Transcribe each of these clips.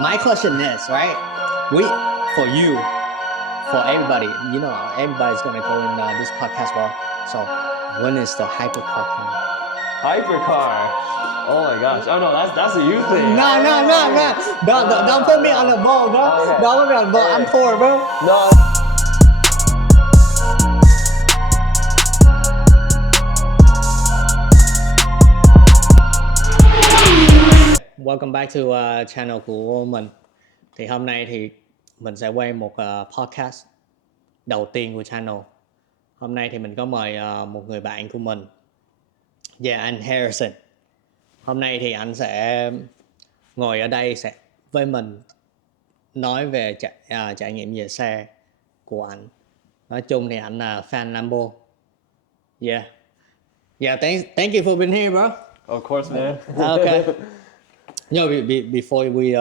my question is, right? For you, for everybody, everybody's gonna go in this podcast. Well, so when is the hypercar coming? Hypercar. Oh my gosh. Oh no, that's a you thing. No. Don't put me on the ball, bro. Okay. Don't put me on the ball. I'm poor, bro. No. Welcome back to channel của mình. Thì hôm nay thì mình sẽ quay một podcast đầu tiên của channel. Hôm nay thì mình có mời một người bạn của mình. Anh Harrison. Hôm nay thì anh sẽ ngồi ở đây với mình nói về trải nghiệm về xe của anh. Nói chung thì anh là fan Lambo. Yeah, thank you for being here, bro. Of course, man. Okay. Before we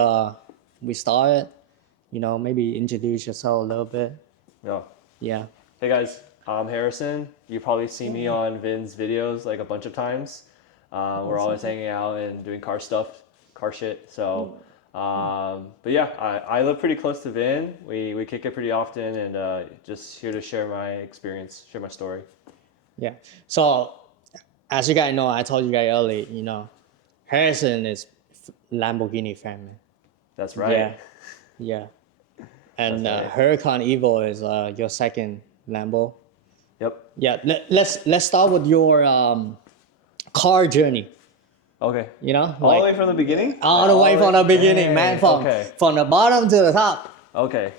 start, maybe introduce yourself a little bit. Yeah. Hey guys, I'm Harrison. You've probably seen me on Vin's videos like a bunch of times. We're always hanging out and doing car shit. So, but yeah, I live pretty close to Vin. We kick it pretty often, and just here to share my experience, share my story. Yeah. So, as you guys know, I told you guys earlier, Harrison is Lamborghini fan, man. That's right. Yeah. And right. Huracan Evo is your second Lambo. Yep. Yeah. Let's start with your car journey. Okay. All the way from the beginning? All the way from the beginning, man. From the bottom to the top. Okay.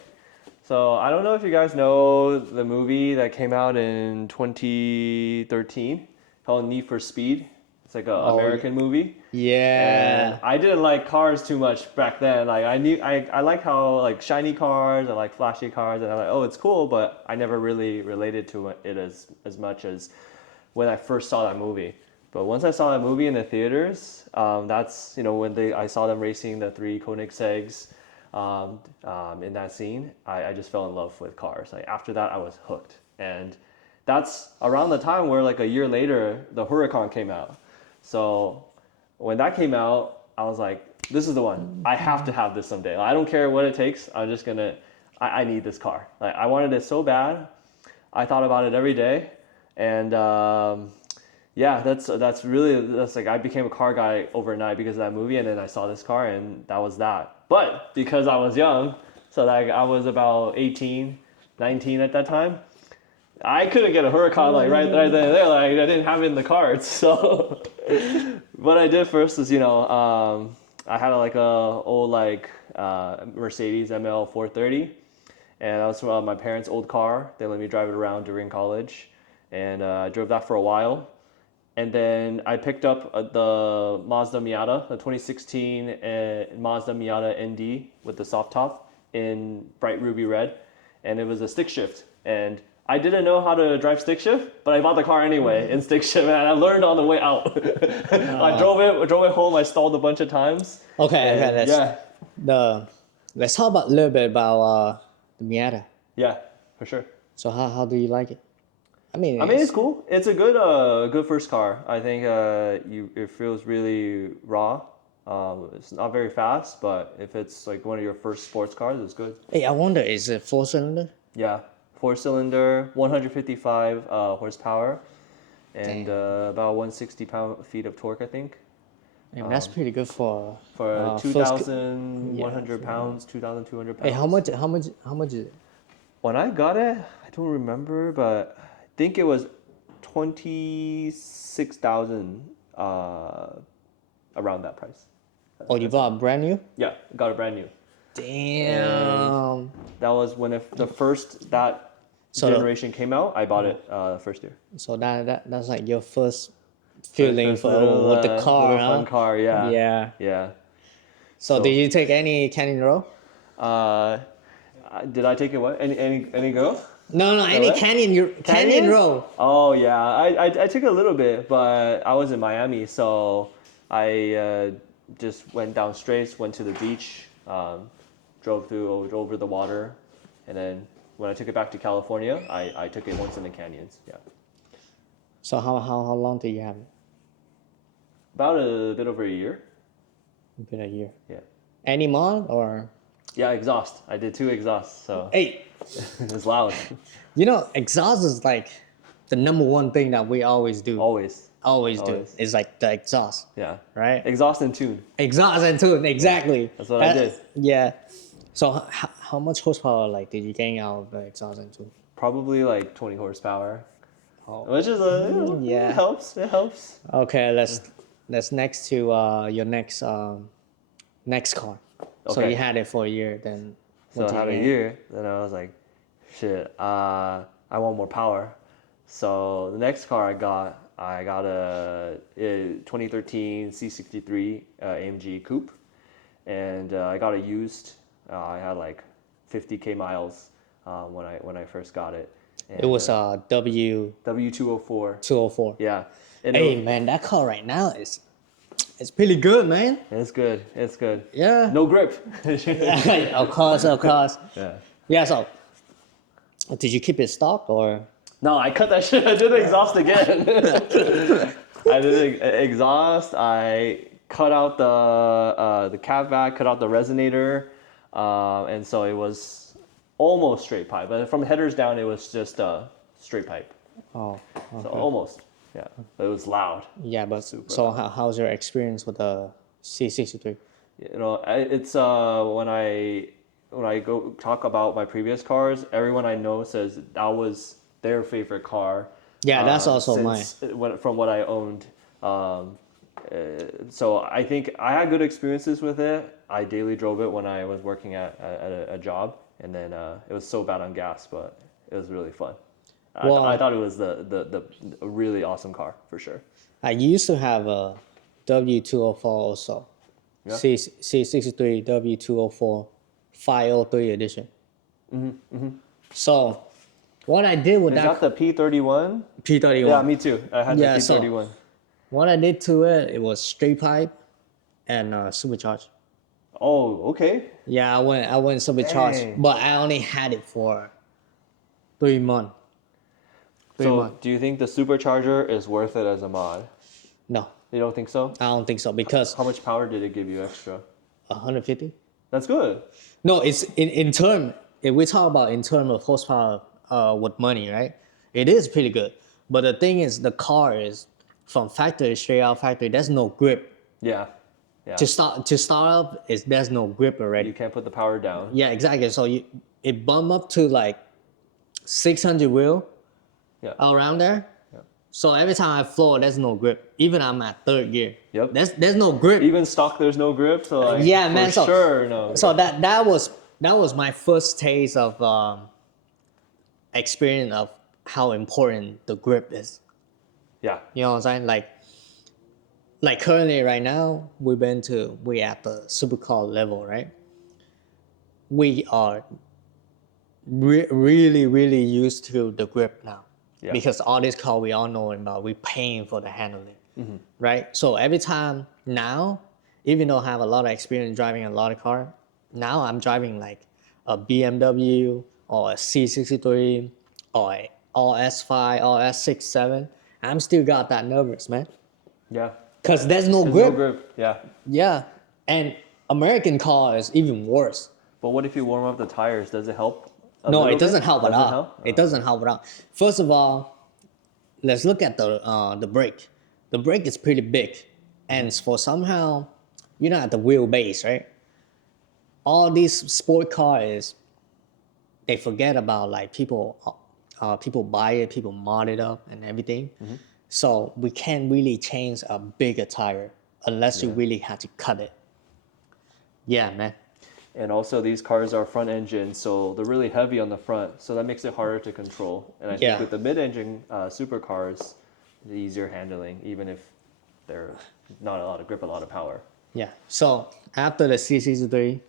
So I don't know if you guys know the movie that came out in 2013 called Need for Speed. It's like an American movie. Yeah. And I didn't like cars too much back then. Like I like how like shiny cars, I like flashy cars, and I'm like, oh, it's cool, but I never really related to it as much as when I first saw that movie. But once I saw that movie in the theaters, that's when I saw them racing the 3 Koenigsegg's in that scene. I just fell in love with cars. Like after that, I was hooked, and that's around the time where like a year later the Huracan came out. So when that came out, I was like, this is the one. I have to have this someday. I don't care what it takes. I'm just gonna. I need this car. Like I wanted it so bad. I thought about it every day, and that's like I became a car guy overnight because of that movie, and then I saw this car, and that was that. But because I was young, so like I was about 18, 19 at that time, I couldn't get a Huracan like right then and there. Like I didn't have it in the cards. So what I did first is I had like a old Mercedes ML430, and that was my parents' old car. They let me drive it around during college, and I drove that for a while. And then I picked up the Mazda Miata, the 2016 Mazda Miata ND with the soft top in bright ruby red, and it was a stick shift. And I didn't know how to drive stick shift, but I bought the car anyway in stick shift, and I learned on the way out. I drove it home. I stalled a bunch of times. Let's talk a little bit about the Miata. Yeah, for sure. So how do you like it? I mean, it's cool. It's a good first car. I think it feels really raw. It's not very fast, but if it's like one of your first sports cars, it's good. Hey, I wonder, is it 4-cylinder? Yeah, 4-cylinder, 155 horsepower, and about 160 pound-feet of torque, I think. Yeah, that's pretty good for 2,100 pounds, 2,200 pounds. Hey, how much is it? When I got it, I don't remember, but I think it was 26,000 around that price. Oh, you bought brand new? Yeah, got it brand new. Damn. And that was when the first generation came out. I bought it first year. So that's like your first feeling with the car, huh? Fun car, yeah. Yeah. So did you take any Canyon Road? Did I take it? What? Any go? No, any Canyon Road. Oh yeah, I took a little bit, but I was in Miami, so I just went down straight, went to the beach, drove over the water, and then when I took it back to California, I took it once in the canyons. Yeah. So how long did you have it? About a bit over a year. Been a year. Yeah. Any mod or? Yeah, exhaust. I did 2 exhausts, so Hey, it's loud. you know, exhaust is like the number one thing that we always do. Always. Always do. Always. Is like the exhaust. Yeah. Right? Exhaust and tune. Exhaust and tune, exactly. That's what I did. Yeah. So how much horsepower like did you gain out of the exhaust and tune? Probably like 20 horsepower. Oh. Which is Yeah. it helps. It helps. Okay, let's next to your next car. So Okay. you had it for a year, then So I had a year, then I was like, shit, I want more power. So the next car I got a 2013 C63 AMG coupe, and I got it used. I had like 50K miles when I first got it. And, It was a W204. 204. Yeah. And Hey man, that car right now is it's pretty good, man. it's good. It's good. Yeah. No grip. Of course, of course. Yeah. Yeah. So, did you keep it stock or? No, I cut that shit. I did the exhaust again. I did the exhaust. I cut out the cab vac, cut out the resonator, and so it was almost straight pipe. But from headers down, it was just a straight pipe. Oh. So almost, yeah. But it was loud. Yeah, but Super so how's your experience with the C63? You know, it's when I go talk about my previous cars, everyone I know says that was their favorite car. Yeah, that's also mine. From what I owned. So I think I had good experiences with it. I daily drove it when I was working at a job, and then it was so bad on gas, but it was really fun. Well, I thought it was the a really awesome car for sure. I used to have a W204 also. Yeah. C63 W204 503 edition. So what I did with Is that the P31? P31. Yeah, me too. I had the P31. What I did to it, it was straight pipe and supercharged. Oh, okay. Yeah, I went supercharged, Dang. but I only had it for 3 months. So, do you think the supercharger is worth it as a mod? No, You don't think so? I don't think so because How much power did it give you extra? 150. That's good. No, it's in term. If we talk about in term of horsepower with money, right? It is pretty good. But the thing is, the car is from factory straight out factory. There's no grip. Yeah. Yeah. To start up, there's no grip already. You can't put the power down. Yeah, exactly. So it bump up to like 600 wheel. Yeah. Around there. Yeah. So every time I floor, there's no grip. Even I'm at third gear. Yep. There's no grip. Even stock, there's no grip. So like, Yeah, man. For sure, no. So that was my first taste of experience of how important the grip is. Yeah. You know what I'm saying? Like currently right now, we at the supercar level, right? We are really, really used to the grip now. Yeah. Because all this car we all know about, we're paying for the handling, right? So every time now, even though I have a lot of experience driving a lot of car, now I'm driving like a BMW or a C63 or a RS5 or S6, 7. I'm still got that nervous, man. Yeah. Because there's no There's grip. no grip. Yeah. Yeah. And American car is even worse. But what if you warm up the tires? Does it help? No, it doesn't help at Doesn't all. help? It doesn't help at all. First of all, let's look at the brake. The brake is pretty big, and for somehow, at the wheelbase, right? All these sport cars, they forget about like people buy it, people mod it up and everything. So we can't really change a bigger tire unless you really had to cut it. Yeah, man. And also these cars are front engine, so they're really heavy on the front, so that makes it harder to control. And I think with the mid-engine supercars, the easier handling, even if they're not a lot of grip, a lot of power. Yeah. So after the C63,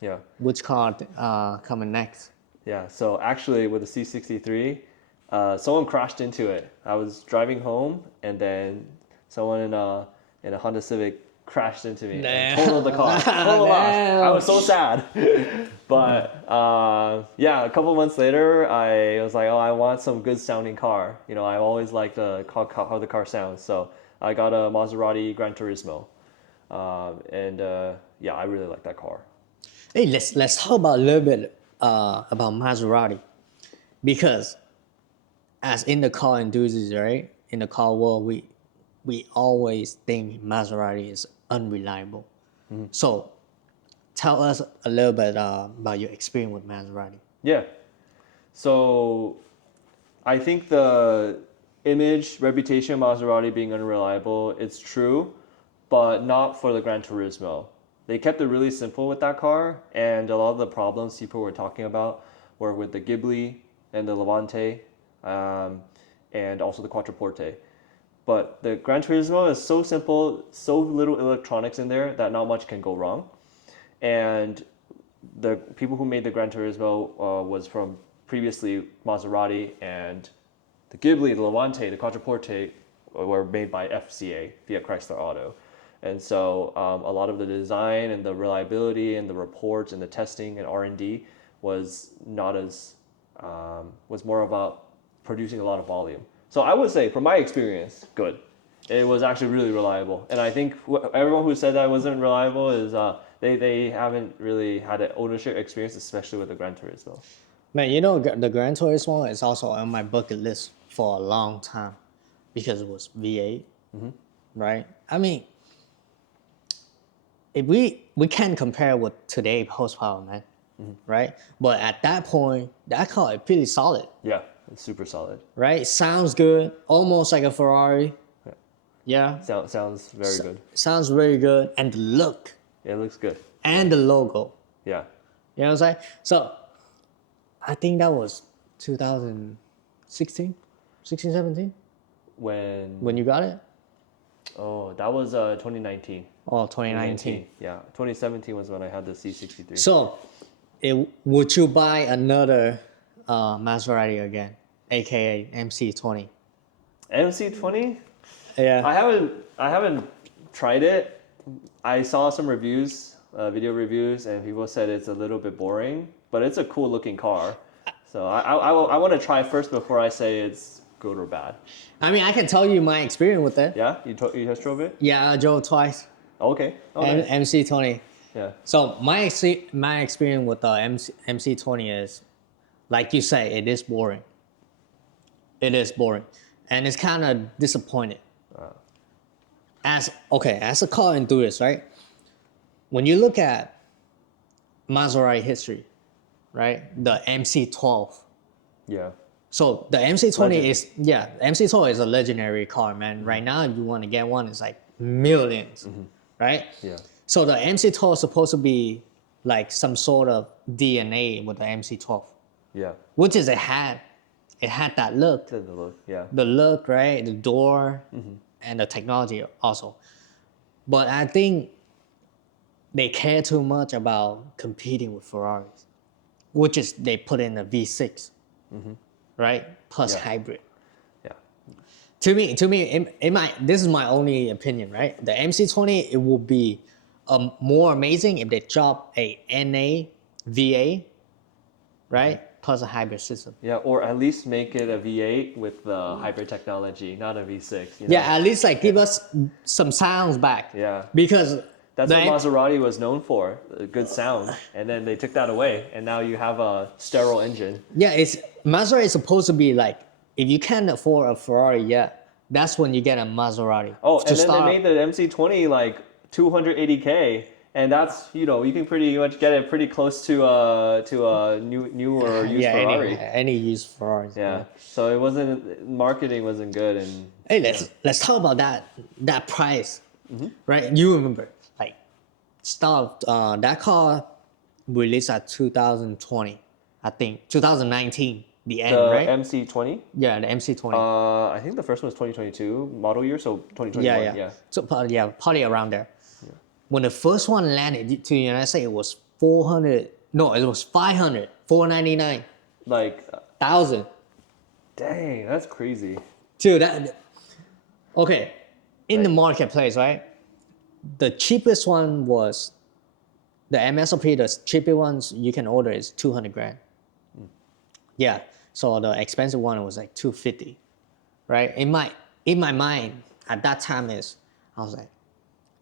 Yeah. which car coming next? Yeah. So actually, with the C63, someone crashed into it. I was driving home, and then someone in a Honda Civic crashed into me and totaled the car. Total loss. I was so sad. But yeah, a couple months later, I was like, oh, I want some good sounding car. I always liked how the car sounds. So I got a Maserati Gran Turismo. Yeah, I really like that car. Hey, let's talk about a little bit about Maserati, because as in the car enthusiasts, right? In the car world, we always think Maserati is unreliable. So tell us a little bit about your experience with Maserati. Yeah. So I think the image, reputation of Maserati being unreliable, it's true, but not for the Gran Turismo. They kept it really simple with that car, and a lot of the problems people were talking about were with the Ghibli and the Levante, and also the Quattroporte. But the Gran Turismo is so simple, so little electronics in there that not much can go wrong. And the people who made the Gran Turismo was from previously Maserati, and the Ghibli, the Levante, the Quattroporte were made by FCA, Fiat Chrysler Auto. And so a lot of the design and the reliability and the reports and the testing and R&D was not as, was more about producing a lot of volume. So I would say, from my experience, good. It was actually really reliable. And I think everyone who said that wasn't reliable is they haven't really had an ownership experience, especially with the Gran Turismo. Man, you know, the Gran Turismo is also on my bucket list for a long time because it was V8, right? I mean, if we can't compare with today's horsepower, man, right? But at that point, that car is pretty solid, Yeah, it's super solid. right? Sounds good, almost like a Ferrari. Yeah. Sounds very good. Sounds very good, and the look Yeah, it looks good. and the logo. Yeah. You know what I'm saying? So I think that was 2016, 16, 17 when you got it. Oh, that was 2019. Oh, 2019. Yeah, 2017 was when I had the C63. So, would you buy another Maserati again, aka MC20? MC20? Yeah. I haven't tried it. I saw some reviews, video reviews, and people said it's a little bit boring, but it's a cool looking car. So I want to try first before I say it's good or bad. I mean, I can tell you my experience with it. Yeah, you test drove it? Yeah, I drove twice. Okay. Oh, nice. MC20. Yeah. So my experience with the MC20 is, like you say, it is boring. It is boring, and it's kind of disappointed. As a car enthusiast, right? When you look at Maserati history, right? The MC12. Yeah. So the MC20 Legend. the MC12 is a legendary car, man. Right now, if you want to get one, it's like millions, right? Yeah. So the MC12 is supposed to be like some sort of DNA with the MC12, Yeah. which is it had that look, The look. Yeah. the look, right? The door, and the technology also. But I think they care too much about competing with Ferraris, which is they put in a V6, right? Plus hybrid. Yeah. To me, this is my only opinion, right? The MC20, it would be more amazing if they drop a NA VA, right? Plus a hybrid system. Yeah, or at least make it a V8 with the hybrid technology, not a V6. You know? Yeah, at least like give us some sounds back. Yeah. Because That's what Maserati was known for, a good sound. And then they took that away, and now you have a sterile engine. Yeah, Maserati is supposed to be like, if you can't afford a Ferrari yet, that's when you get a Maserati. Oh, and then they made the MC20 like 280K, and that's, you can pretty much get it pretty close to a new or used Ferrari. Any used Ferraris. Yeah. So it wasn't, marketing wasn't good, and Hey, let's talk about that price, right? You remember, like, that car released at 2020, I think 2019, the end, right? MC20. Yeah, the MC20. I think the first one was 2022 model year, so 2021. Yeah. So probably around there. When the first one landed to the United States, it was 400. No, it was 500, 499. Like, 1,000. dang, that's crazy. Dude, okay. In the marketplace, right? The cheapest one was the MSRP. The cheapest ones you can order is 200 grand. Yeah. So the expensive one was like 250, right? In my mind at that time I was like,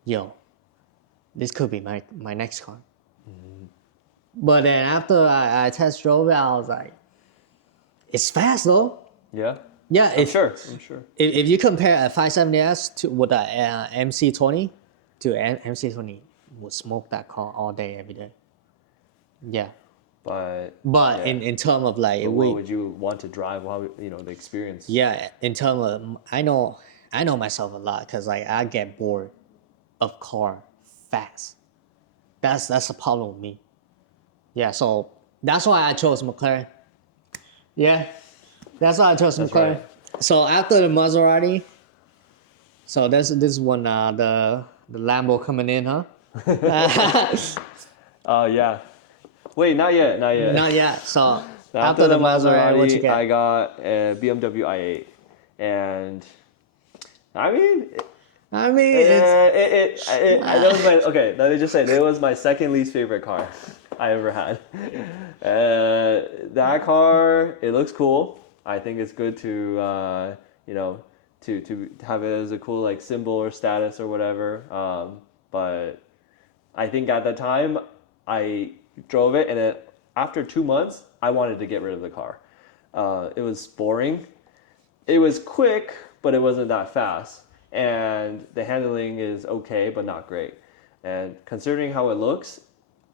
yo, this could be my next car. But then after I test drove it, I was like, it's fast though. Yeah. Yeah, I'm sure. If you compare a 570S to with a MC20, to MC20 would smoke that car all day, every day. Yeah. But yeah. in terms of like, what would you want to drive? How, the experience? Yeah, in terms of I know myself a lot because like I get bored of car fast. That's a problem with me. Yeah, so that's why I chose McLaren. Yeah, that's why I chose McLaren. Right. So after the Maserati, so this one the Lambo coming in, huh? Yeah. Wait, not yet. Not yet. So After the Maserati, what you get? I got a BMW i8, and I mean, that was my okay. Let me just say, it was my second least favorite car I ever had. That car, it looks cool. I think it's good to to have it as a cool like symbol or status or whatever. But I think at the time I drove it, and then after 2 months, I wanted to get rid of the car. It was boring. It was quick, but it wasn't that fast. And the handling is okay, but not great. And considering how it looks,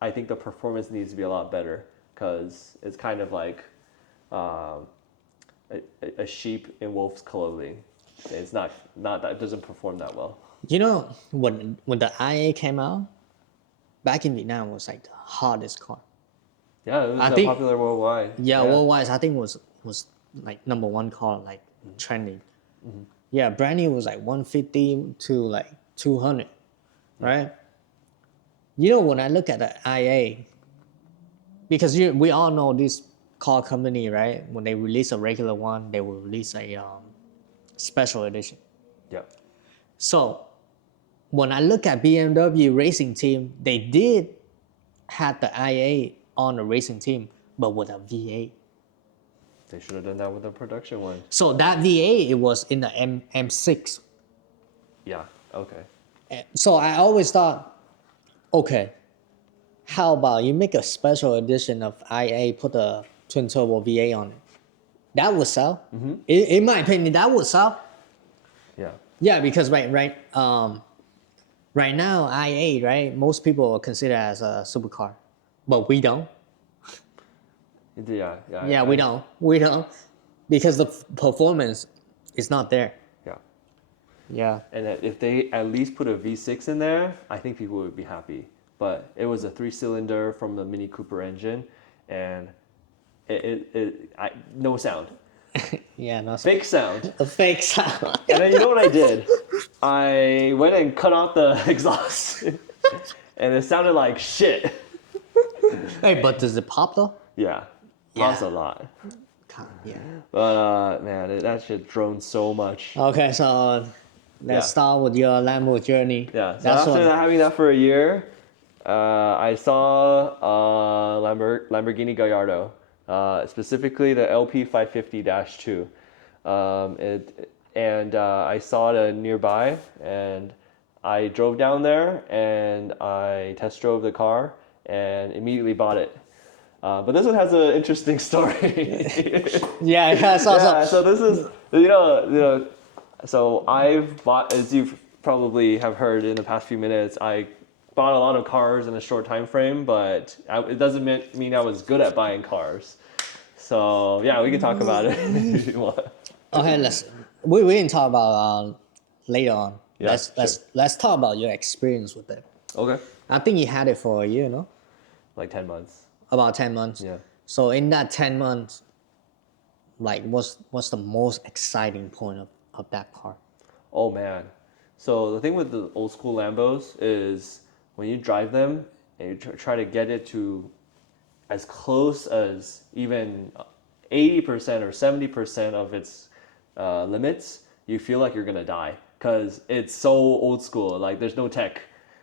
I think the performance needs to be a lot better because it's kind of like a sheep in wolf's clothing. It's not that, it doesn't perform that well. When the IA came out, back in Vietnam was like the hardest car. Yeah, it was popular worldwide. Yeah, worldwide, I think was like number one car, like trending. Mm-hmm. Yeah, brand new was like 150 to like 200, right? When I look at the IA, because we all know this car company, right? When they release a regular one, they will release a special edition. Yeah. So when I look at BMW racing team, they did have the IA on the racing team, but with a V8. They should have done that with the production one. So that V8, it was in the M6. Yeah, okay. So I always thought, okay, how about you make a special edition of IA, put a twin turbo V8 on it? That would sell. Mm-hmm. In my opinion, that would sell. Yeah. Yeah, because right now IA, right, most people consider it as a supercar, but we don't. Yeah. We don't, because the performance is not there. Yeah. Yeah. And if they at least put a V6 in there, I think people would be happy. But it was a 3-cylinder from the Mini Cooper engine, and no sound. Yeah, no fake sound. A fake sound. And then you know what I did? I went and cut out the exhaust, and it sounded like shit. Hey, but does it pop though? Yeah. Pops a lot. Yeah. But man, that shit droned so much. Okay, so let's start with your Lambo journey. Yeah. So after having that for a year, I saw Lamborghini Gallardo, specifically the LP 550-2. I saw it nearby, and I drove down there and I test drove the car and immediately bought it. But this one has an interesting story. Yeah, it has also. Yeah, so this is, so I've bought, as you probably have heard in the past few minutes, I bought a lot of cars in a short time frame, but it doesn't mean I was good at buying cars. So yeah, we can talk about it if you want. Okay, we can talk about later on. Yeah, let's talk about your experience with it. Okay. I think you had it for a year, no? Like 10 months. About 10 months. Yeah. So in that 10 months, like what's the most exciting point of that car? Oh man. So the thing with the old school Lambos is when you drive them and you try to get it to as close as even 80% or 70% of its limits, you feel like you're gonna die because it's so old school. Like there's no tech.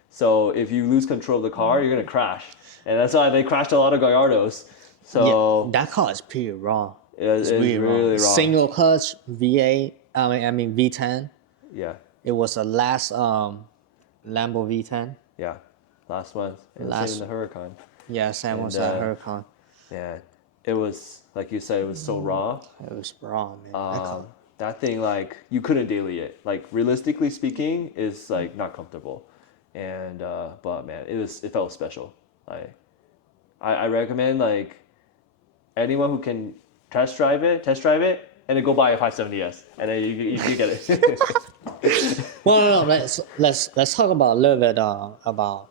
So if you lose control of the car, you're gonna crash. And that's why they crashed a lot of Gallardos. So yeah, that car is pretty raw. It's really raw. Single clutch V8. I mean V10. Yeah. It was the last Lambo V10. Yeah. last month. And Last- same in the Huracan. Yeah, Sam was And, at Huracan. Yeah, it was like you said, it was so raw. It was raw, man. That car. That thing, like, you couldn't daily it. Like, realistically speaking, is like not comfortable. And but man, it felt special. Like, I recommend, like, anyone who can test drive it, and then go buy a 570S, and then you get it. Well, no, let's talk about a little bit about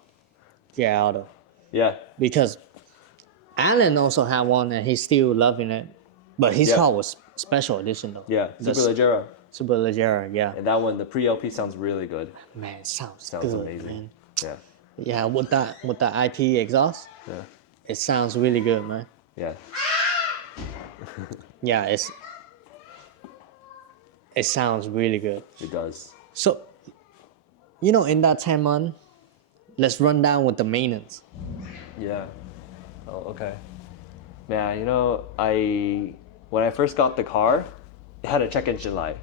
Gallardo, Yeah, because Alan also had one and he's still loving it, but his Yeah. car was special edition though. yeah, The Superleggera. Superleggera, yeah. And that one, the pre-LP sounds really good. Man, it sounds Sounds good, amazing. man. Yeah, Yeah, with that IP exhaust, yeah, it sounds really good, man. yeah. Yeah, it sounds really good. It does. So, in that 10 month, let's run down with the maintenance. Yeah. Oh, okay. Man, when I first got the car, it had a check engine light,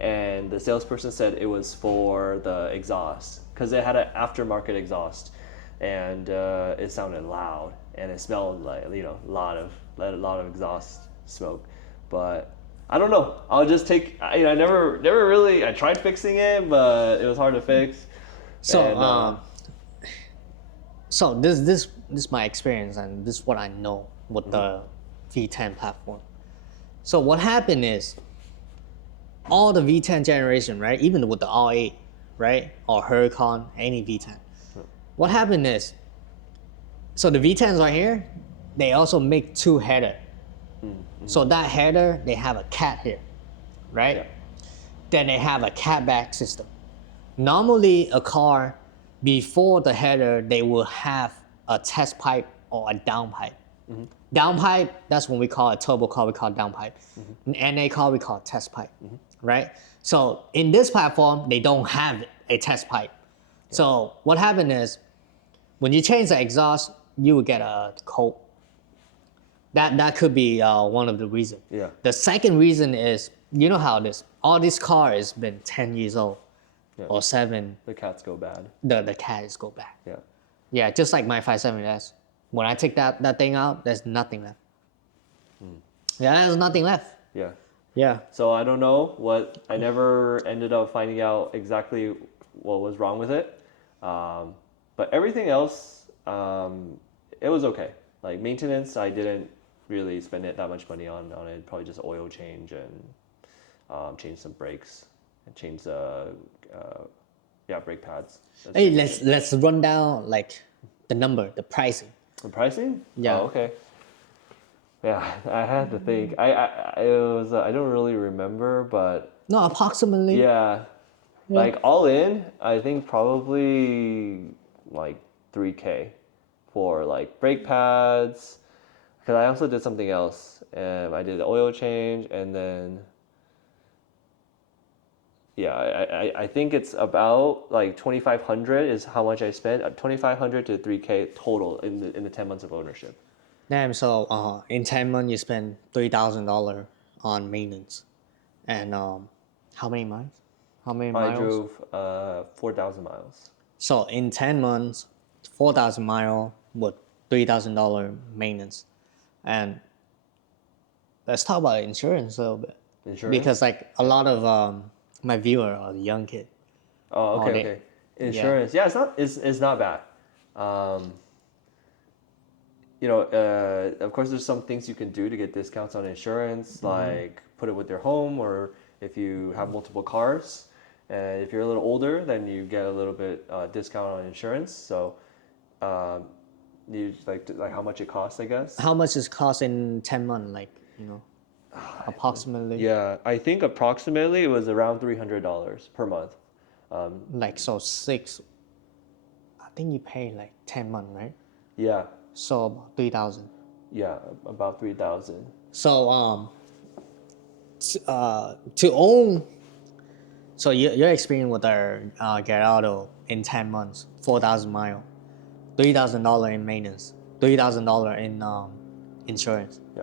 and the salesperson said it was for the exhaust because it had an aftermarket exhaust, and it sounded loud and it smelled like a lot of exhaust smoke. But I don't know. I'll just take. I never really. I tried fixing it, but it was hard to fix. So, And, so this is my experience, and this is what I know with the V10 platform. So what happened is, all the V10 generation, right? Even with the R8, right, or Huracan, any V10. What happened is, so the V10s right here, they also make two header. So that header, they have a cat here, right? Yeah. Then they have a catback system. Normally, a car, before the header, they will have a test pipe or a downpipe. Downpipe, that's when we call it turbo car, we call it downpipe. An NA car, we call it test pipe, right? So in this platform, they don't have a test pipe. So what happened is, when you change the exhaust, you will get a cold. That could be one of the reasons. Yeah. The second reason is, you know how this, all this car has been 10 years old or 7, the cats go bad. the cats go back. Yeah. Yeah, just like my 570S. When I take that thing out, there's nothing left. Yeah, there's nothing left. Yeah. Yeah. So I don't know I never ended up finding out exactly what was wrong with it. But everything else, it was okay. Like maintenance, I didn't really spend that much money on it. Probably just oil change and change some brakes and change the brake pads. That's Hey, pretty much it. let's run down like the number, the pricing. The pricing? Yeah. Oh, okay. Yeah, I had to think. I don't really remember, but No, approximately. yeah, like all in, I think probably like 3K for like brake pads. Because I also did something else. I did the oil change, and then yeah, I think it's about like 2,500 is how much I spent. 2,500 to 3K total in the 10 months of ownership. Damn, so in 10 months you spend $3,000 on maintenance. And how many miles? How many I miles? drove 4,000 miles. So in 10 months, 4,000 miles with $3,000 maintenance. And let's talk about insurance a little bit. Insurance? Because like a lot of my viewer are young kid. Oh, okay, they- okay. Insurance, yeah, it's not bad. Of course, there's some things you can do to get discounts on insurance, like put it with your home, or if you have multiple cars. And if you're a little older, then you get a little bit discount on insurance. So, you like how much it costs, I guess. How much is cost in 10 months? Like, approximately. Yeah, I think approximately it was around $300 per month. Like, so 6, I think you pay like 10 months, right? Yeah, So about 3,000. yeah, about 3,000. So to own, so your experience with our Gallardo in 10 months, 4,000 miles, $3,000 in maintenance, $3,000 in insurance. Yeah,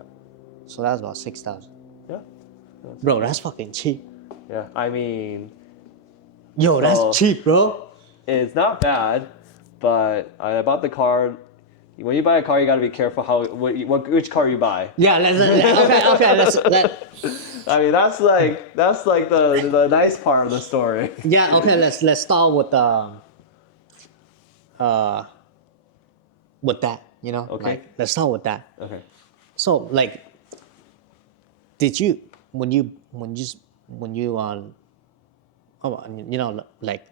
So that's about 6,000. yeah, Bro, that's fucking cheap. yeah. I mean, Yo, that's Oh. cheap, bro. it's not bad, but I bought the car. When you buy a car, you got to be careful which car you buy. Yeah, I mean, that's like the nice part of the story. yeah, okay, let's start uh with that, you know? Okay. Like let's start with that. Okay. So like did you when you you know, like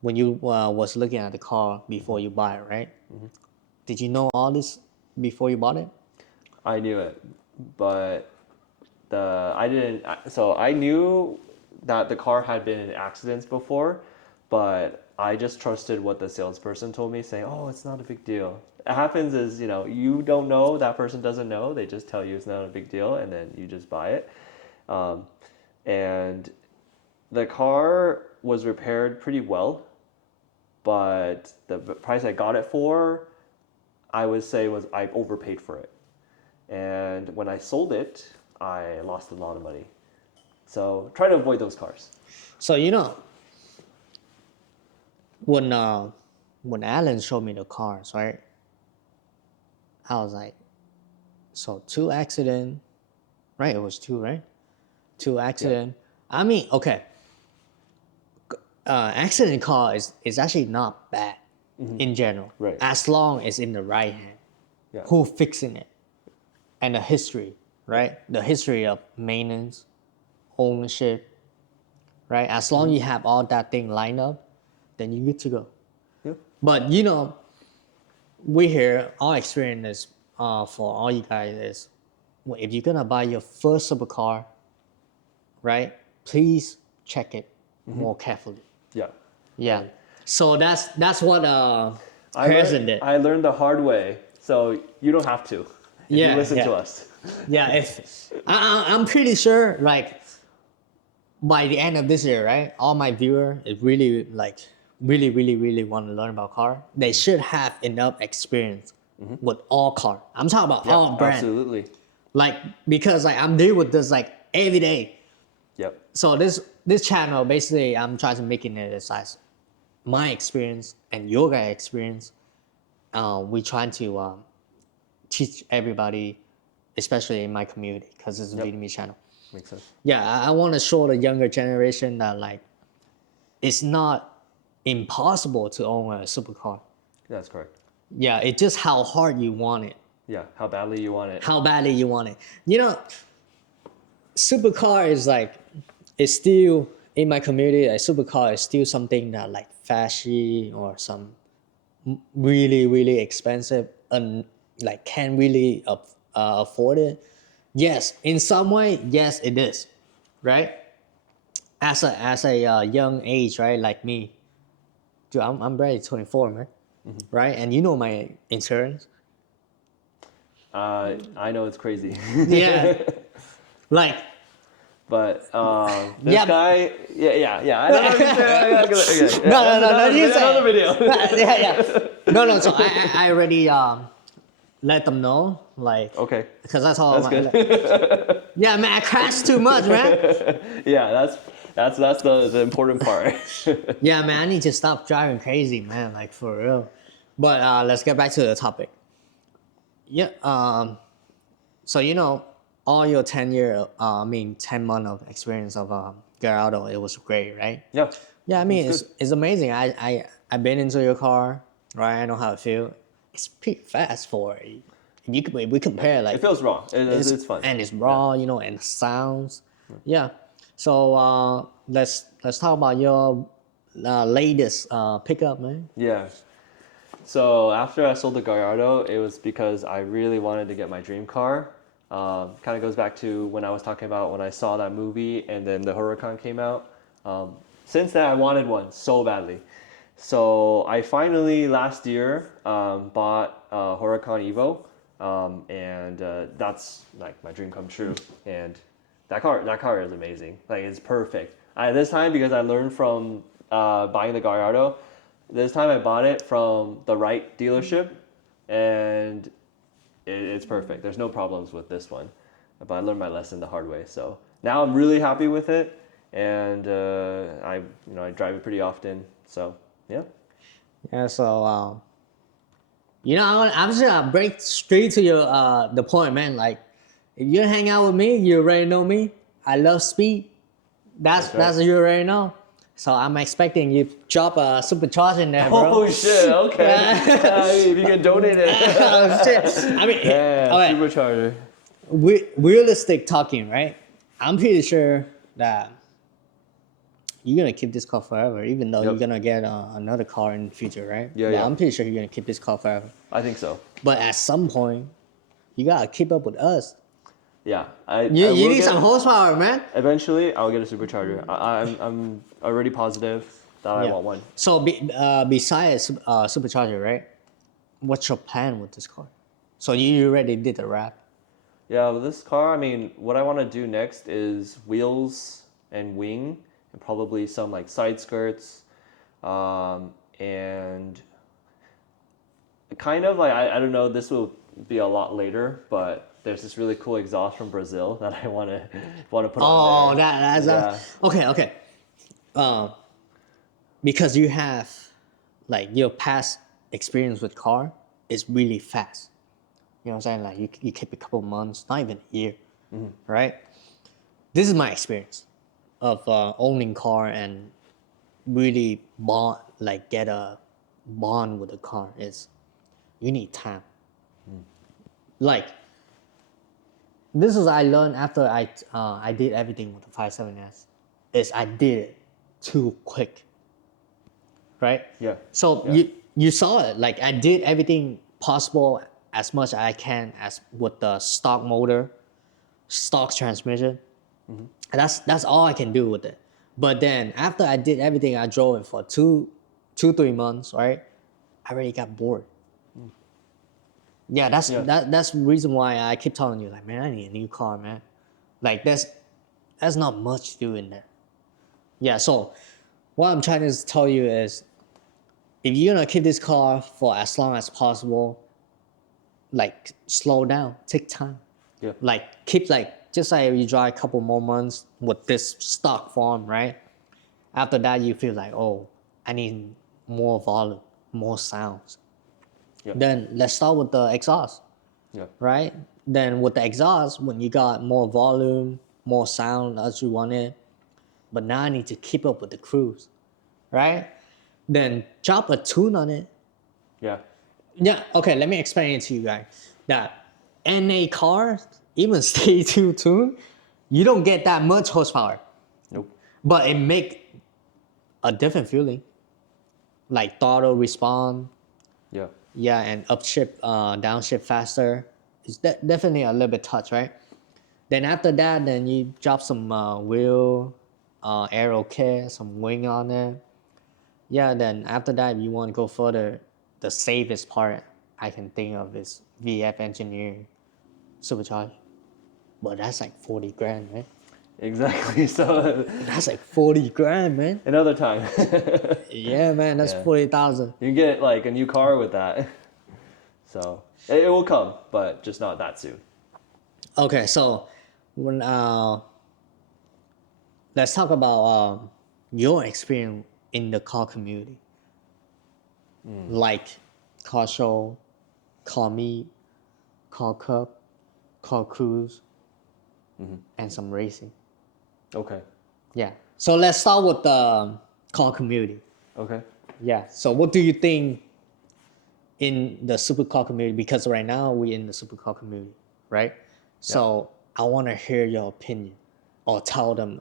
when you was looking at the car before you buy it, right? Did you know all this before you bought it? I knew it, but I didn't. So I knew that the car had been in accidents before, but I just trusted what the salesperson told me, saying, "Oh, it's not a big deal." It happens is, you don't know, that person doesn't know. They just tell you it's not a big deal, and then you just buy it. And the car was repaired pretty well, but the price I got it for, I would say I overpaid for it. And when I sold it, I lost a lot of money. So try to avoid those cars. So when Alan showed me the cars, right? I was like, so 2 accident, right? It was 2, right? 2 accident. Yeah. I mean, okay. Accident car is actually not bad in general, right? As long as in the right hand. Yeah. Who fixing it, and the history, right? The history of maintenance, ownership, right? As long you have all that thing lined up, then you're good to go. Yeah. But we here, our experience is, for all you guys is, if you're gonna buy your first supercar, right? Please check it more carefully. Yeah. Yeah. So that's what Harrison did. I learned the hard way, so you don't have to. If you listen to us. Yeah. If I'm pretty sure, like by the end of this year, right? All my viewers is really really want to learn about car. They should have enough experience with all car. I'm talking about all brands. Absolutely. Like because I'm dealing with this like every day. Yep. So this channel basically I'm trying to make it as my experience and your guys' experience. We trying to teach everybody, especially in my community, because it's a Vietnamese channel. Makes sense. Yeah, I want to show the younger generation that like it's not impossible to own a supercar. That's correct. Yeah, it's just how hard you want it. Yeah, how badly you want it. How badly you want it. Supercar is like, it's still, in my community, a supercar is still something that like flashy or some really, really expensive and like can't really afford it. Yes, in some way, yes, it is, right? As a young age, right, like me, dude, I'm already 24, man, right? And my insurance. I know it's crazy. Yeah, like. But this guy, yeah. I know. Okay. No. You say another video. yeah. No. So I already let them know, like. Okay. Because that's all. That's good. Yeah, man, I crashed too much, man. Yeah, that's the important part. Yeah, man, I need to stop driving crazy, man, like for real. But let's get back to the topic. Yeah. So all your 10 months of experience of Gallardo, it was great, right? Yeah. Yeah, I mean it's amazing. I've been into your car, right? I know how it feels. It's pretty fast for it. We compare like it feels raw. It's fun. And it's raw, and the sounds. Yeah. So let's talk about your latest pickup, man. Yeah. So after I sold the Gallardo, it was because I really wanted to get my dream car. Kind of goes back to when I was talking about when I saw that movie and then the Huracan came out. Since then, I wanted one so badly. So I finally last year bought a Huracan Evo, and that's like my dream come true. And that car is amazing. Like it's perfect. This time because I learned from buying the Gallardo. This time I bought it from the right dealership, and it's perfect. There's no problems with this one, but I learned my lesson the hard way. So now I'm really happy with it, and I drive it pretty often. So yeah. Yeah, so I'm just gonna break straight to your the point, man. Like, if you hang out with me, you already know me. I love speed. That's right. That's you already know. So I'm expecting you to drop a supercharger in there, bro. Oh shit! Okay. If you can donate it. Oh, shit. I mean, Yeah, okay. supercharger. Realistic talking, right? I'm pretty sure that you're gonna keep this car forever, even though you're Yep. gonna get another car in the future, right? Yeah, But yeah. I'm pretty sure you're gonna keep this car forever. I think so. But at some point, you gotta keep up with us. Yeah, You, I you will need get some horsepower, man. eventually. I'll get a supercharger. I'm already positive that I want one. So besides supercharger, right? What's your plan with this car? So you already did the wrap. Yeah, with this car, I mean, what I want to do next is wheels and wing, and probably some like side skirts, and kind of like I don't know. This will be a lot later, but there's this really cool exhaust from Brazil that I want to put on Oh, there. that's Yeah. okay. Um, because you have like your past experience with car is really fast. You know what I'm saying? Like you keep a couple months, not even a year, right? This is my experience of owning car and really get a bond with the car is you need time. Like this is I learned after I did everything with the 57S is I did it too quick, right? Yeah. So Yeah. you saw it. Like I did everything possible as much as I can as with the stock motor, stock transmission. And that's all I can do with it. But then after I did everything, I drove it for 3 months, right? I already got bored. Yeah, that's Yeah. that's the reason why I keep telling you, like, man, I need a new car, man. Like that's not much to do in there. Yeah, so what I'm trying to tell you is if you're gonna keep this car for as long as possible, like slow down, take time. Yeah. Like keep like just like you drive a couple more months with this stock form, right? After that you feel like, oh, I need more volume, more sounds. Yeah. Then let's start with the exhaust, Yeah. right? Then with the exhaust, when you got more volume, more sound as you want it, but now I need to keep up with the cruise, right? Then drop a tune on it. Yeah. Yeah, okay, let me explain it to you guys. That NA car, even stay tuned, you don't get that much horsepower, Nope. but it make a different feeling. Like throttle respond, Yeah. yeah, and upshift, downshift faster. It's definitely a little bit touch, right? Then after that, then you drop some wheel, aero kit, some wing on it. Yeah, then after that, if you want to go further, the safest part I can think of is VF engineering supercharged. But that's like 40 grand, right? Exactly. So That's like 40 grand, man. another time. Yeah, man, that's Yeah. 40,000. You can get like a new car with that. So it will come, but just not that soon. Okay, so when let's talk about your experience in the car community, like car show, car meet, car cup, car cruise, and some racing. Okay. Yeah. So let's start with the car community. Okay. Yeah. So what do you think in the supercar community? Because right now we're in the supercar community, right? So I want to hear your opinion, or tell them,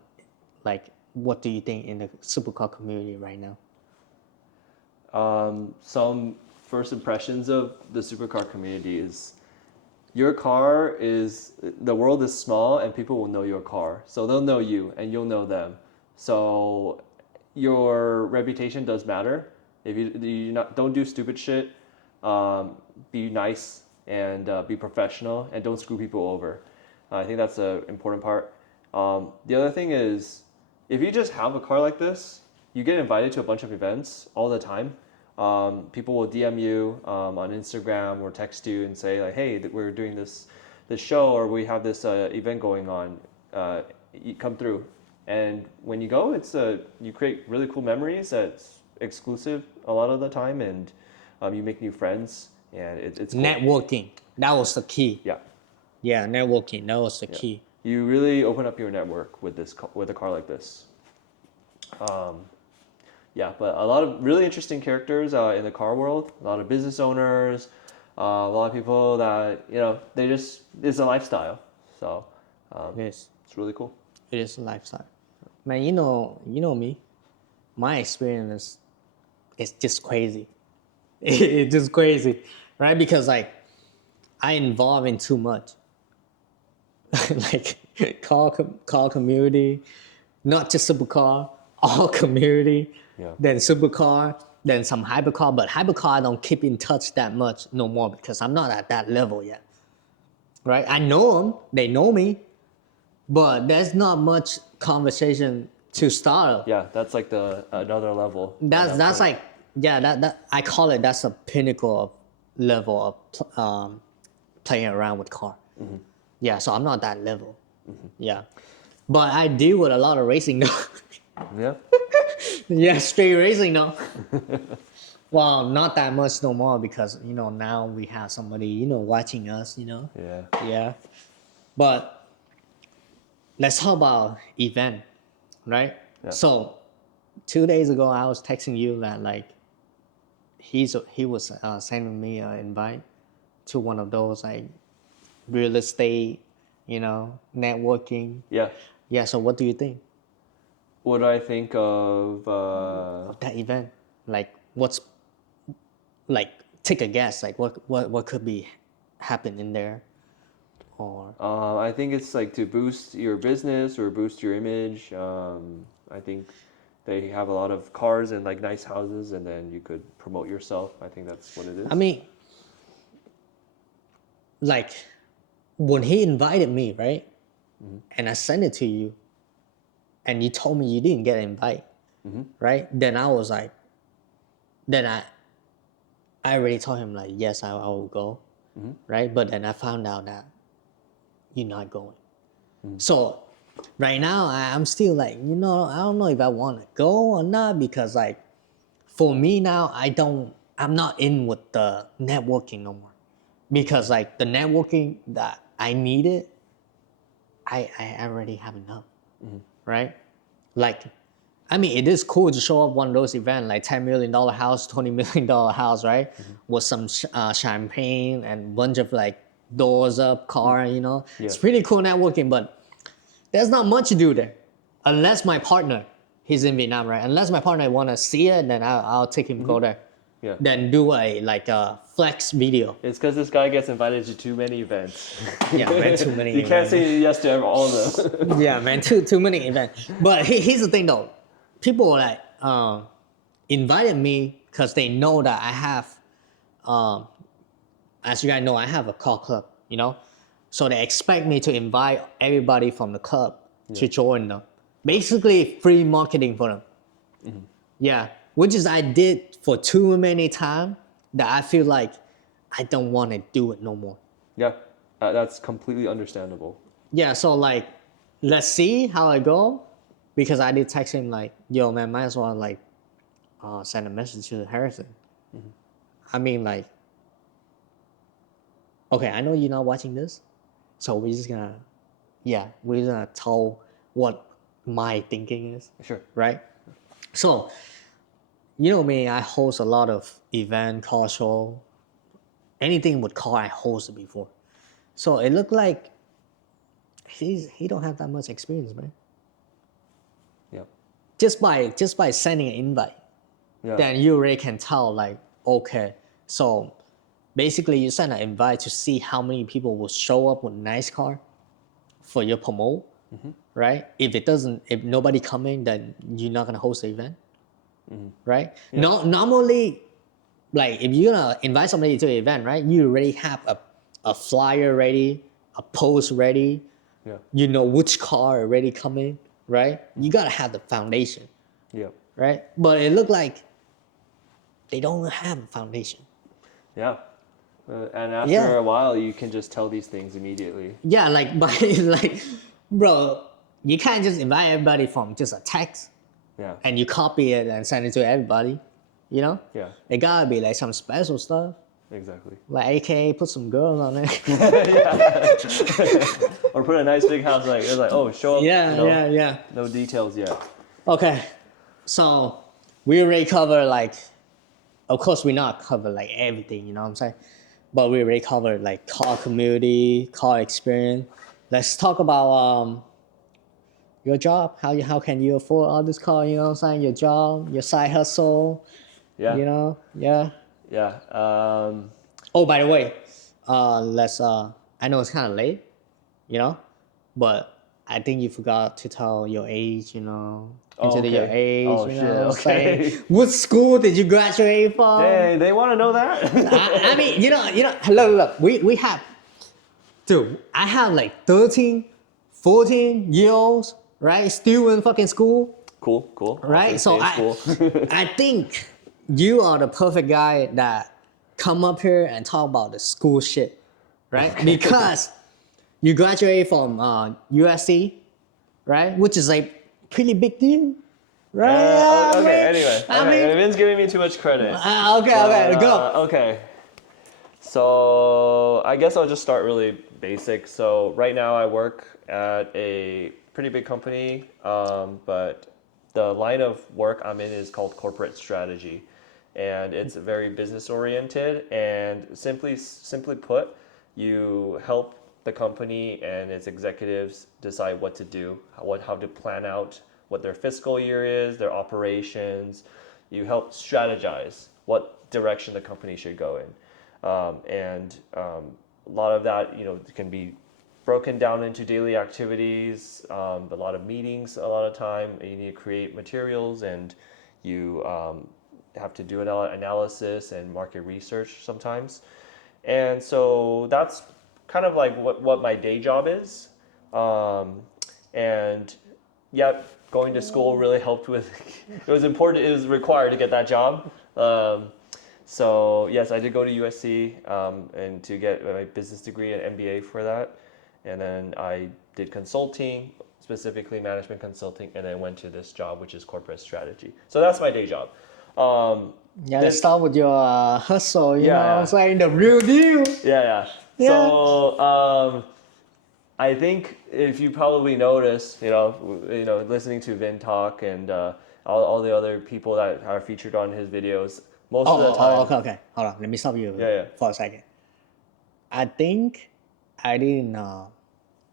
like, what do you think in the supercar community right now? Some first impressions of the supercar community is your car is the world is small and people will know your car, so they'll know you and you'll know them. So your reputation does matter. If you not don't do stupid shit, be nice and be professional and don't screw people over. I think that's an important part. The other thing is, if you just have a car like this, you get invited to a bunch of events all the time. People will DM you on Instagram or text you and say like, "Hey, we're doing this show, or we have this event going on. You come through." And when you go, you create really cool memories that exclusive a lot of the time, and you make new friends, and it's cool. Networking, that was the key. Yeah. Yeah, networking, that was the key. You really open up your network with a car like this. Yeah, but a lot of really interesting characters in the car world. A lot of business owners, a lot of people that they just it's a lifestyle. So Yes, it's really cool. it is a lifestyle. Man, you know me. My experience is just crazy. It's just crazy, right? Because like I involve in too much, like car community, not just supercar, all community. Yeah. Then supercar, then some hypercar. But hypercar I don't keep in touch that much no more because I'm not at that level yet. Right? I know them, they know me, but there's not much conversation to start. Yeah, that's like the another level. That's like that I call it that's a pinnacle of level of playing around with car. Mm-hmm. Yeah, so I'm not that level. Mm-hmm. Yeah, but I deal with a lot of racing now. Yeah. Yeah, straight racing now. Well, not that much no more because now we have somebody watching us. Yeah. Yeah, but let's talk about event, right? Yeah. So 2 days ago I was texting you that like he was sending me an invite to one of those like real estate, networking. Yeah. Yeah. So what do you think What do I think of? of that event? Like, what's like? Take a guess. Like, what could be happen in there, or I think it's like to boost your business or boost your image. I think they have a lot of cars and like nice houses, and then you could promote yourself. I think that's what it is. I mean, like when he invited me, right? Mm-hmm. And I sent it to you, and you told me you didn't get an invite, mm-hmm. right? Then I was like, then I already told him like, yes, I will go, mm-hmm. right? But then I found out that you're not going. Mm-hmm. So right now I'm still like, I don't know if I want to go or not because like, for me now, I'm not in with the networking no more. Because like the networking that I needed, I already have enough, mm-hmm. right? Like, I mean, it is cool to show up one of those events, like $10 million house, $20 million house, right? Mm-hmm. With some champagne and bunch of like doors up car, Yeah. It's pretty cool networking, but there's not much to do there. Unless my partner, he's in Vietnam, right? Unless my partner want to see it, then I'll take him, mm-hmm. go there. Yeah. Then do a flex video. It's because this guy gets invited to too many events. Yeah, man, too many. You can't say yes to all of them. Yeah, man, too many events. But here's the thing though, people like invited me because they know that I have, as you guys know, I have a car club. So they expect me to invite everybody from the club to join them. Basically, free marketing for them. Mm-hmm. Yeah. Which is I did for too many times that I feel like I don't want to do it no more. Yeah, that's completely understandable. Yeah, so like, let's see how I go. Because I did text him like, yo man, might as well like send a message to Harrison. Mm-hmm. I mean like, okay, I know you're not watching this. So we're just gonna tell what my thinking is. Sure. Right? So, me, I host a lot of event, car show, anything with car I hosted before. So it looked like he don't have that much experience, man. Yep. Just by sending an invite, then you already can tell like, okay, so basically you send an invite to see how many people will show up with a nice car for your promote, mm-hmm. right? If nobody come in, then you're not gonna host the event. Mm-hmm. Right? Yeah. No, normally, like if you're gonna invite somebody to an event, right? You already have a flyer ready, a post ready. Yeah. You know which car already coming, right? You gotta have the foundation. Yeah. Right? But it looked like they don't have a foundation. Yeah. And after a while, you can just tell these things immediately. Yeah, like bro, you can't just invite everybody from just a text. Yeah. And you copy it and send it to everybody. you know? Yeah. It gotta be like some special stuff. Exactly. Like AKA put some girls on it. Or put a nice big house like it's like, oh, show up. Yeah. No details yet. Okay. So we already covered like, of course we not cover like everything, you know what I'm saying? But we already covered like car community, car experience. Let's talk about your job. How can you afford all this car, you know what I'm saying? Your job, your side hustle, Yeah. you know? Yeah. Yeah. Oh, by the way, let's I know it's kind of late, you know, but I think you forgot to tell your age, you know. Introduce your age, Oh, you shit, know. okay. Say, what school did you graduate from? Dang, they want to know that? I mean, you know, look, we have, dude, I have like 13, 14-year-olds, right? Still in fucking school, Cool. right? So Awesome. Stay in school. I think you are the perfect guy that come up here and talk about the school shit, right? Because you graduated from USC, right? Which is like pretty big deal, right? Okay, anyway. I mean, Vin's giving me too much credit. Okay, go. Okay. So I guess I'll just start really basic. So right now I work at a pretty big company, but the line of work I'm in is called corporate strategy. And it's very business oriented, and simply put, you help the company and its executives decide what to do, how to plan out what their fiscal year is, their operations. You help strategize what direction the company should go in. A lot of that, can be broken down into daily activities, a lot of meetings a lot of time. You need to create materials, and you have to do an analysis and market research sometimes. And so that's kind of like what my day job is. And yeah, going to school really helped with, it was required to get that job. So yes, I did go to USC and to get my business degree and MBA for that. And then I did consulting, specifically management consulting, and then went to this job, which is corporate strategy. So that's my day job. Let's start with your hustle, you know what I'm Yeah. saying? The real deal. Yeah. So I think if you probably noticed, listening to Vin talk and all the other people that are featured on his videos, most of the time. Okay. Hold on. Let me stop you Yeah. for a second. I think I didn't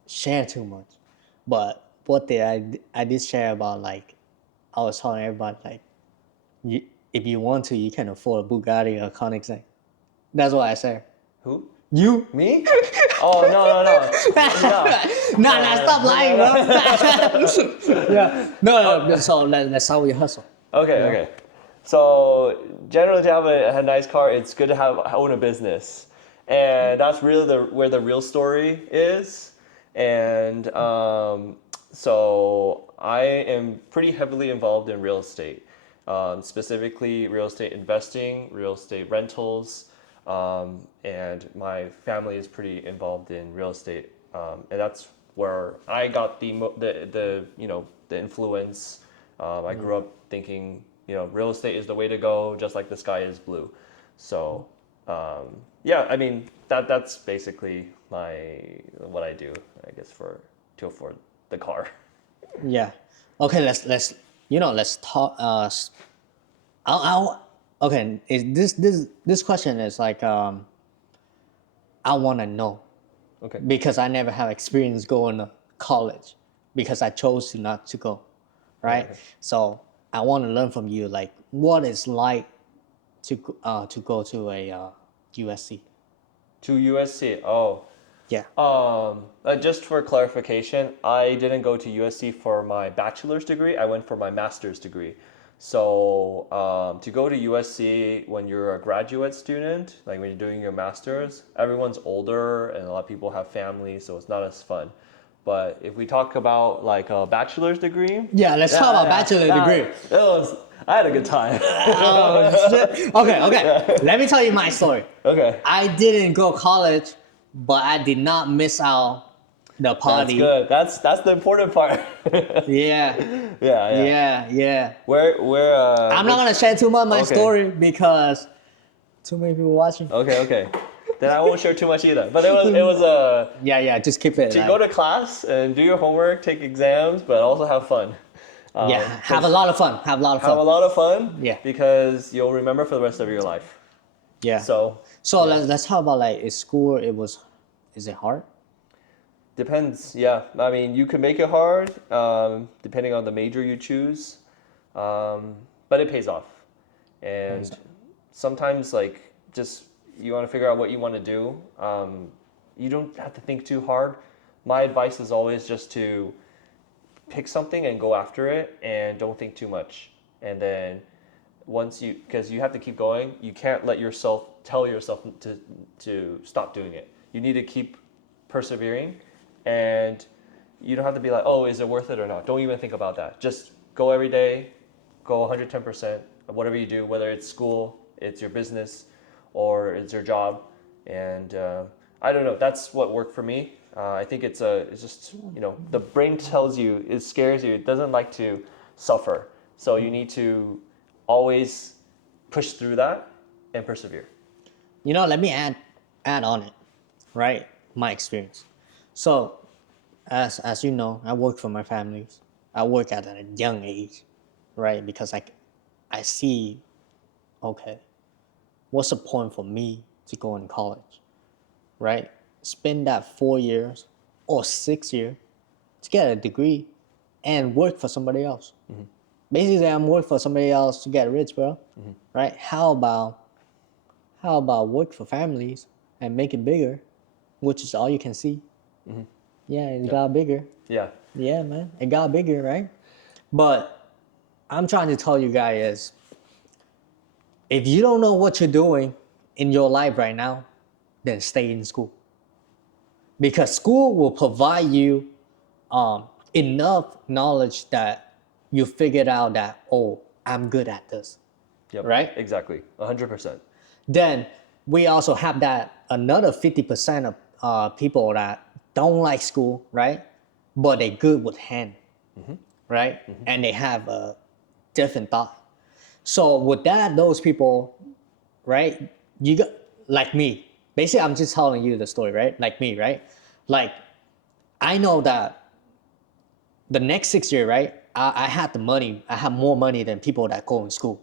share too much, but what I did share about, like, I was telling everybody, like, if you want to, you can afford a Bugatti or a Koenigsegg. That's what I said. Who? You? Me? Oh, no. Nah, stop lying, bro. Yeah. No. So let's start with your hustle. Okay. So generally, to have a nice car, it's good to own a business, and that's really where the real story is. And so I am pretty heavily involved in real estate, specifically real estate investing, real estate rentals, and my family is pretty involved in real estate, and that's where I got the influence. I grew up thinking, real estate is the way to go, just like the sky is blue. So, I mean, that's basically what I do, I guess, to afford the car. Yeah. Okay. Let's talk. Okay. This question is like I want to know. Okay. Because I never have experience going to college because I chose not to go, right? Okay. So I want to learn from you, like, what it's like to go to a USC. To USC. Oh. Yeah. Just for clarification, I didn't go to USC for my bachelor's degree. I went for my master's degree. So to go to USC when you're a graduate student, like when you're doing your master's, everyone's older and a lot of people have families, so it's not as fun. But if we talk about like a bachelor's degree, let's talk about bachelor's degree. I had a good time. Okay. Let me tell you my story. Okay. I didn't go college, but I did not miss out the party. That's good. That's the important part. Yeah. Yeah. Where I'm not gonna share too much of my Okay. story because too many people watching. Okay. Then I won't share too much either. But it was Yeah, just keep it. to go to class and do your homework, take exams, but also have fun. Have a lot of fun. Have a lot of fun. Yeah. Because you'll remember for the rest of your life. Yeah. So let's talk about like is school. Is it hard? depends. Yeah. I mean, you can make it hard, depending on the major you choose, but it pays off. And sometimes like just you want to figure out what you want to do. You don't have to think too hard. My advice is always just to pick something and go after it and don't think too much. And then because you have to keep going, you can't let yourself tell yourself to stop doing it. You need to keep persevering, and you don't have to be like, oh, is it worth it or not? Don't even think about that. Just go every day, go 110% of whatever you do, whether it's school, it's your business, or it's your job. And I don't know, that's what worked for me. I think it's just, the brain tells you, it scares you, it doesn't like to suffer. So you need to always push through that and persevere. Let me add on it, right? My experience. So, as you know, I work for my families. I work at a young age, right? Because I see, okay, what's the point for me to go in college, right? Spend that 4 years or 6 years to get a degree and work for somebody else. Mm-hmm. Basically, I'm working for somebody else to get rich, bro. Mm-hmm. Right? How about work for families and make it bigger, which is all you can see. Mm-hmm. Yeah, it got bigger. Yeah. Yeah, man, it got bigger, right? But I'm trying to tell you guys, if you don't know what you're doing in your life right now, then stay in school. Because school will provide you enough knowledge that you figured out that, oh, I'm good at this. Yep. Right? Exactly. 100%. Then we also have that another 50% of people that don't like school, right? But they're good with hand, mm-hmm. right? Mm-hmm. And they have a different thought. So with that, those people, right? You got like me. Basically, I'm just telling you the story, right? Like me, right? Like I know that the next 6 years, right? I had the money. I have more money than people that go in school.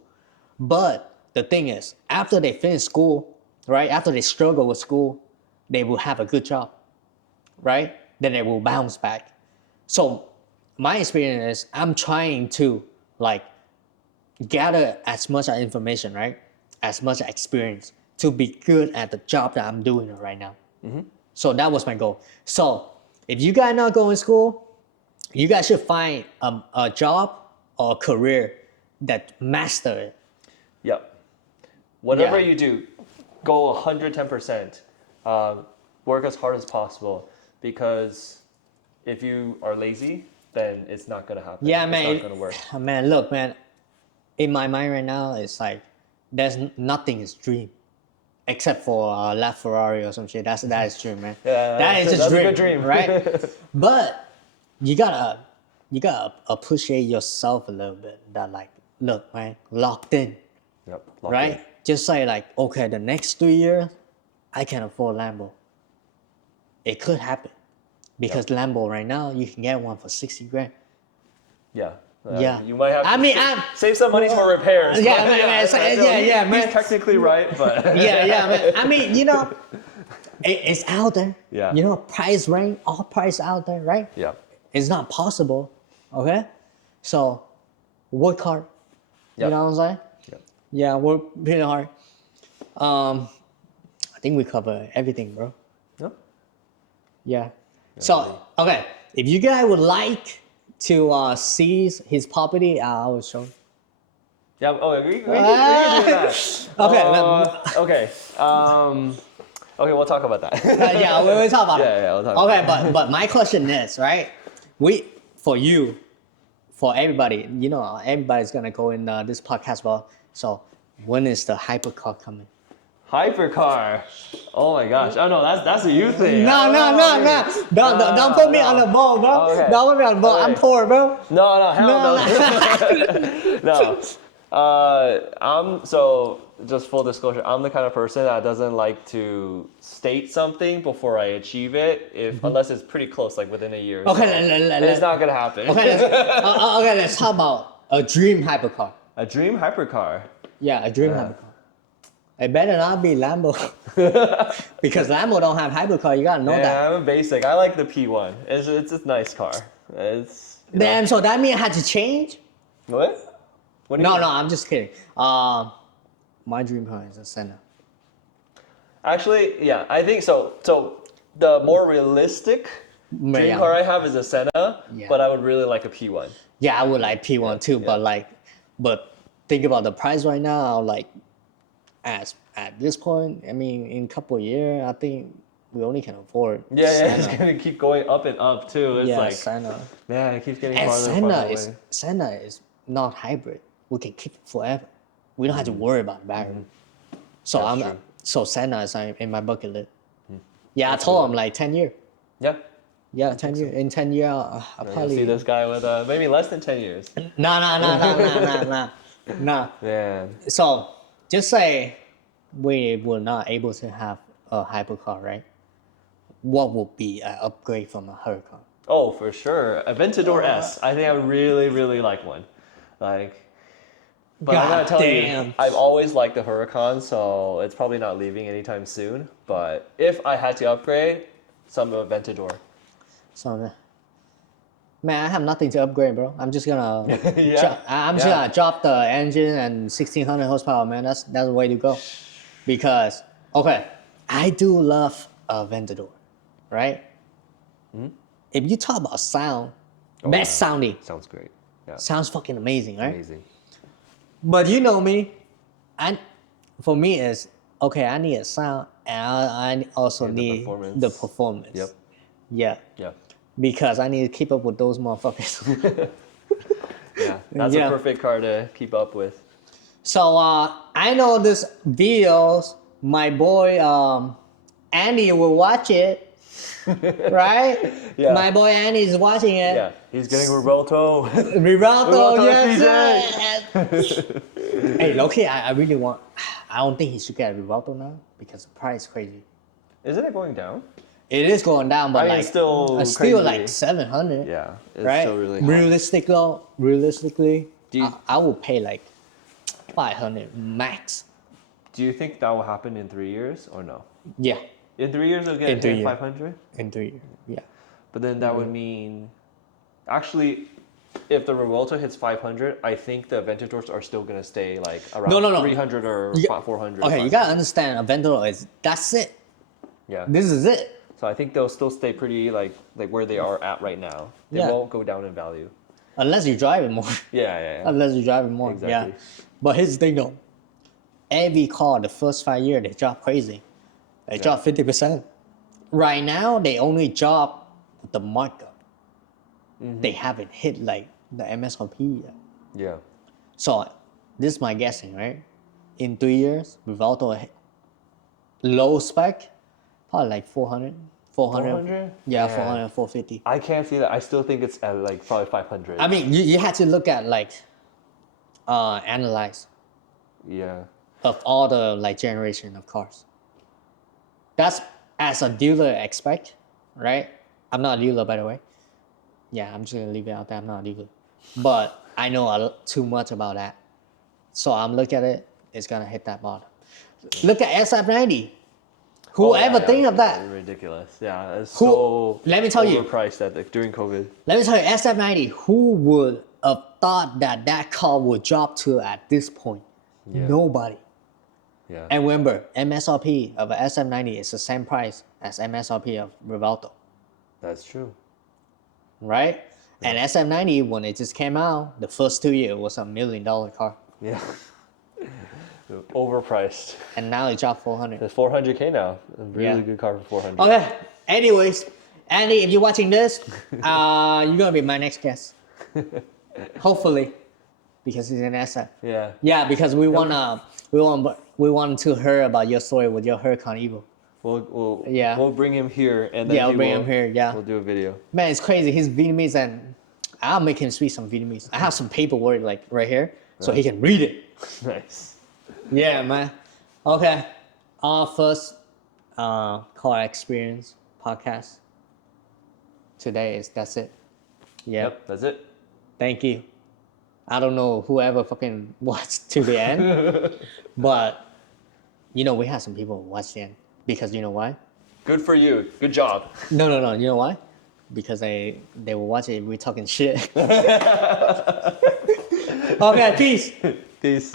But the thing is, after they finish school, right? After they struggle with school, they will have a good job, right? Then they will bounce back. So my experience is I'm trying to like gather as much information, right? As much experience to be good at the job that I'm doing right now. Mm-hmm. So that was my goal. So if you guys not going to school, you guys should find a job or a career that master it. Yep. Whatever you do, go 110%. Work as hard as possible, because if you are lazy, then it's not going to happen. Yeah, man. It's not going to work. Man, look, man. In my mind right now, it's like there's nothing is dream, except for Ferrari or some shit. That is dream, man. Yeah, that is just that's dream, a good dream, right? But you gotta appreciate yourself a little bit. That like, look, man, locked in. Yep. Right? In. Just say like, okay, the next 3 years, I can afford Lambo. It could happen, because Lambo right now you can get one for 60 grand. Yeah. Yeah. You might have to save some money for repairs. Yeah, man. He's technically right, but yeah, man. I mean, it's out there. Yeah. Price range, all price out there, right? Yeah. It's not possible. Okay? So work hard. Yep. You know what I'm saying? Yep. Yeah, work really hard. I think we cover everything, bro. Yep. Yeah. So, okay, if you guys would like to see his property, I will show. Yeah. Oh, we can do that. Okay. Okay, we'll talk about that. Yeah, we'll talk about it. Yeah, we'll talk about it. Okay, but my question is, right? For everybody, everybody's gonna go in this podcast. Well, so when is the hypercar coming? Hypercar. Oh my gosh. Oh no, that's a you thing. No. Don't put me on the ball, bro. Okay. Don't put me on the ball. I'm poor, bro. No, hell No. no. I'm so just full disclosure. I'm the kind of person that doesn't like to state something before I achieve it, unless it's pretty close, like within a year. Or Okay, so. It's not gonna happen. Okay, let's talk about a dream hypercar. A dream hypercar. Yeah, a dream hypercar. It better not be Lambo. Because Lambo don't have hypercar, you gotta know that. Yeah, I'm a basic. I like the P1. It's a nice car. It's Then so that means I had to change? What? What do you No, mean? I'm just kidding. My dream car is a Senna. Actually, yeah, I think so. So the more realistic dream car I have is a Senna, but I would really like a P1. Yeah, I would like P1 too, but think about the price right now, like at this point, I mean, in a couple of years, I think we only can afford Senna. It's gonna keep going up and up too. It's like Senna. Man, it keeps getting And farther and farther away. Senna is not hybrid. We can keep it forever. We don't have to worry about battery. So That's true. so Senna is in my bucket list. Yeah, I told him like 10 years. Yeah. Yeah, 10 years. In 10 years, I'll You'll probably see this guy with maybe less than 10 years. No. Man. So just say we were not able to have a hypercar, right? What would be an upgrade from a Huracan? Oh, for sure. Aventador S. I think I would really, really like one. But I'm gonna tell you, I've always liked the Huracan, so it's probably not leaving anytime soon. But if I had to upgrade, some Aventador. So, man, I have nothing to upgrade, bro. I'm just gonna, I'm just Yeah. gonna drop the engine and 1600 horsepower, man. That's the way to go. Because I do love Aventador, right? If you talk about sound, best sounding, Sounds great. Yeah. sounds fucking amazing, right? Amazing. But you know me, for me is I need a sound, and I also need the performance. Yep. Yeah. Yeah. Because I need to keep up with those motherfuckers. Yeah. That's a perfect car to keep up with. So I know this videos. My boy Andy will watch it, right? Yeah. My boy Andy is watching it. Yeah. He's getting Rivalto. Rivalto, yes. Hey, Loki, I really want. I don't think he should get a Rivalto now because the price is crazy. Isn't it going down? It is going down, but it's still still crazy. like 700. Yeah. It's right? still really high. Realistically, I will pay like 500 max. Do you think that will happen in 3 years or no? Yeah. In 3 years it'll get hit 500? In 3 years, yeah. But then that would mean, actually, if the Revuelto hits 500, I think the Aventadors are still gonna stay like around 300 or 400. Okay, you gotta understand, Aventador that's it. Yeah. This is it. So I think they'll still stay pretty like where they are at right now. They won't go down in value. Unless you drive it more. Yeah. Unless you drive it more. Exactly. Yeah. But here's the thing though. Every car, the first 5 years, they drop crazy. They drop 50%. Right now, they only drop the markup. They haven't hit like the MSRP yet. Yeah. So this is my guessing, right? In 3 years, without a low spec, probably like 400. 400? Yeah, 400, 450. I can't see that. I still think it's at like probably 500. I mean, you had to look at like, analyze Yeah. of all the like generation of cars. That's as a dealer expect, right? I'm not a dealer, by the way. Yeah, I'm just gonna leave it out there. I'm not a dealer, but I know too much about that. So I'm looking at it. It's gonna hit that bottom. Look at SF90. Whoever think of that? Ridiculous. Yeah, it's so let me tell you, overpriced during COVID. Let me tell you, SF90. Who would have thought that car would drop to at this point? Yeah. Nobody. Yeah. And remember, MSRP of an SF90 is the same price as MSRP of Rivalto. That's true. Right? Yeah. And SF90, when it just came out, the first 2 years was $1 million car. Yeah. Overpriced. And now it dropped 400. It's 400K now. A really good car for 400. Okay. Anyways, Andy, if you're watching this, you're gonna be my next guest. Hopefully. because he's an asset. Yeah. Yeah, because we want to hear about your story with your Huracan Evo. We'll bring him here and then I'll bring him here. Yeah, we'll do a video. man, it's crazy. He's Vietnamese, and I'll make him speak some Vietnamese. I have some paperwork like right here, so he can read it. Nice. Yeah, man. Okay, our first car experience podcast today that's it. Yep, that's it. Thank you. I don't know whoever fucking watched to the end, but you know we had some people watch the end because you know why? Good for you. Good job. No. You know why? Because they will watch it. We talking shit. Okay, peace. Peace.